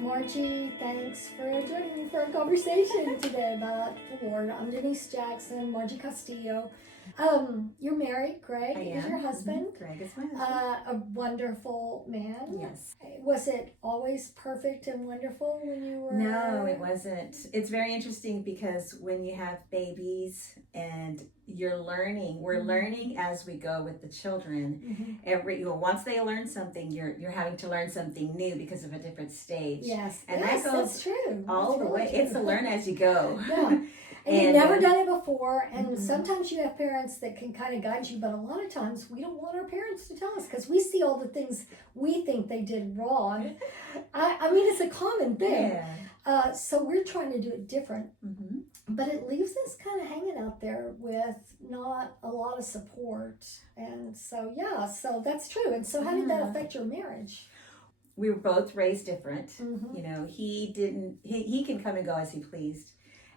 Margie, thanks for joining me for a conversation today about the Lord. I'm Denise Jackson, Margie Castillo. You're married. Greg is your husband. Greg is my husband. A wonderful man. Yes. Was it always perfect and wonderful when you were? No, it wasn't. It's very interesting because when you have babies and we're learning as we go with the children. Once they learn something, you're having to learn something new because of a different stage. Yes, and yes, that goes that's true. all the way. It's a learn as you go. Yeah. And you've never done it before, and Mm-hmm. sometimes you have parents that can kind of guide you, but a lot of times we don't want our parents to tell us because we see all the things we think they did wrong. I mean, it's a common thing. Yeah. So we're trying to do it different, Mm-hmm. but it leaves us kind of hanging out there with not a lot of support. And so, so that's true. And so how did that affect your marriage? We were both raised different. Mm-hmm. You know, he can come and go as he pleased.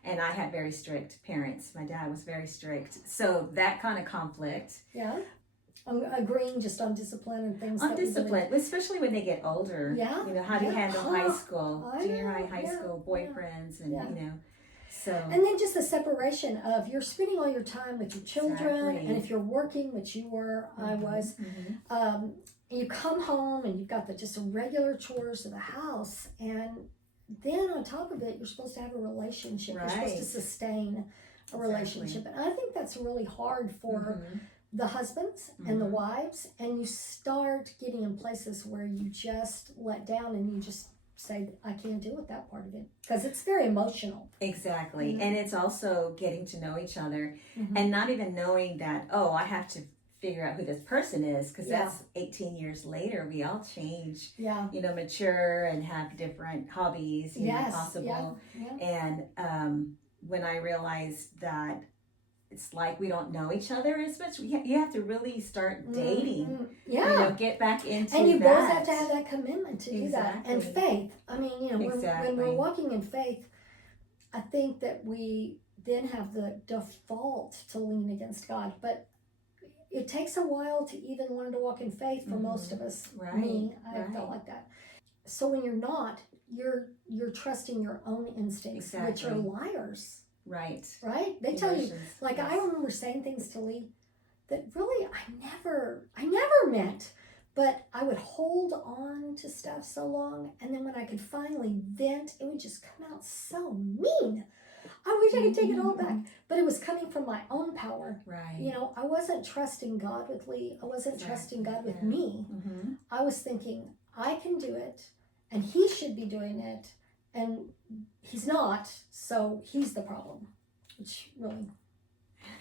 And I had very strict parents. My dad was very strict. So that kind of conflict. Yeah. Agreeing just on discipline and things. On discipline, especially when they get older. Yeah. You know, how do you handle high school, junior high yeah, school boyfriends and, you know, so. And then just the separation of you're spending all your time with your children. Exactly. And if you're working, which you were, I was, you come home and you've got just the regular chores of the house, and then on top of it, you're supposed to have a relationship. You're supposed to sustain a relationship. And I think that's really hard for the husbands and the wives. And you start getting in places where you just let down and you just say, I can't deal with that part of it. Because it's very emotional. Exactly. And it's also getting to know each other and not even knowing that, I have to figure out who this person is, because that's 18 years later. We all change, you know, mature and have different hobbies, you know, possible. And when I realized that it's like we don't know each other as much, you have to really start dating. You know, get back into and you that. both have to have that commitment to do that. And faith. I mean, you know, when we're walking in faith, I think that we then have the default to lean against God. But it takes a while to even learn to walk in faith for most of us. Me, I felt like that. So when you're not, you're trusting your own instincts, which are liars. Right? They tell you, like I remember saying things to Lee that really I never meant, but I would hold on to stuff so long, and then when I could finally vent, it would just come out so mean. I wish I could take it all back, but it was coming from my own power. You know, I wasn't trusting God with Lee. I wasn't trusting God with me. I was thinking, I can do it, and he should be doing it, and he's not, so he's the problem. Which really...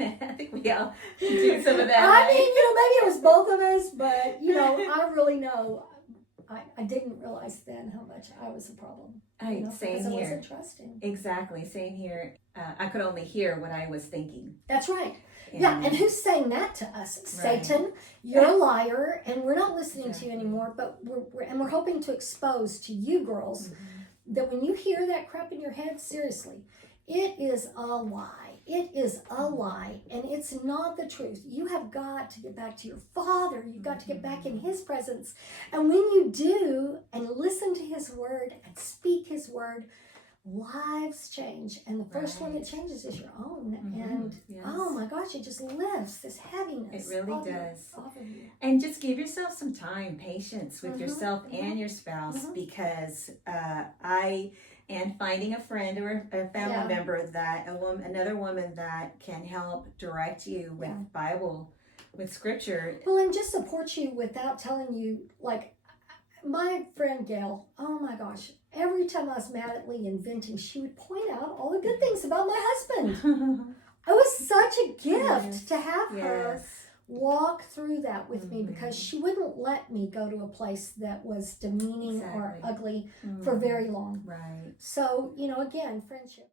I think we all do some of that. I mean, you know, maybe it was both of us, but, you know, I really know... I didn't realize then how much I was a problem. Same here. I wasn't trusting. Exactly, same here. I could only hear what I was thinking. That's right. And who's saying that to us? Satan, you're a liar, and we're not listening to you anymore. But we're hoping to expose to you girls that when you hear that crap in your head, seriously, it is a lie. It is a lie, and it's not the truth. You have got to get back to your Father. You've got to get back in His presence. And when you do, and listen to His word, and speak His word, lives change. And the first one that changes is your own. And oh my gosh, it just lifts this heaviness. It really does. Off of you. And just give yourself some time, patience with yourself and your spouse, because and finding a friend or a family member that another woman that can help direct you with Bible, with Scripture. Well, and just support you without telling you, like my friend Gail. Oh my gosh! Every time I was mad at Lee and venting, she would point out all the good things about my husband. It was such a gift to have her walk through that with me, because she wouldn't let me go to a place that was demeaning or ugly for very long. So, you know, again, friendship.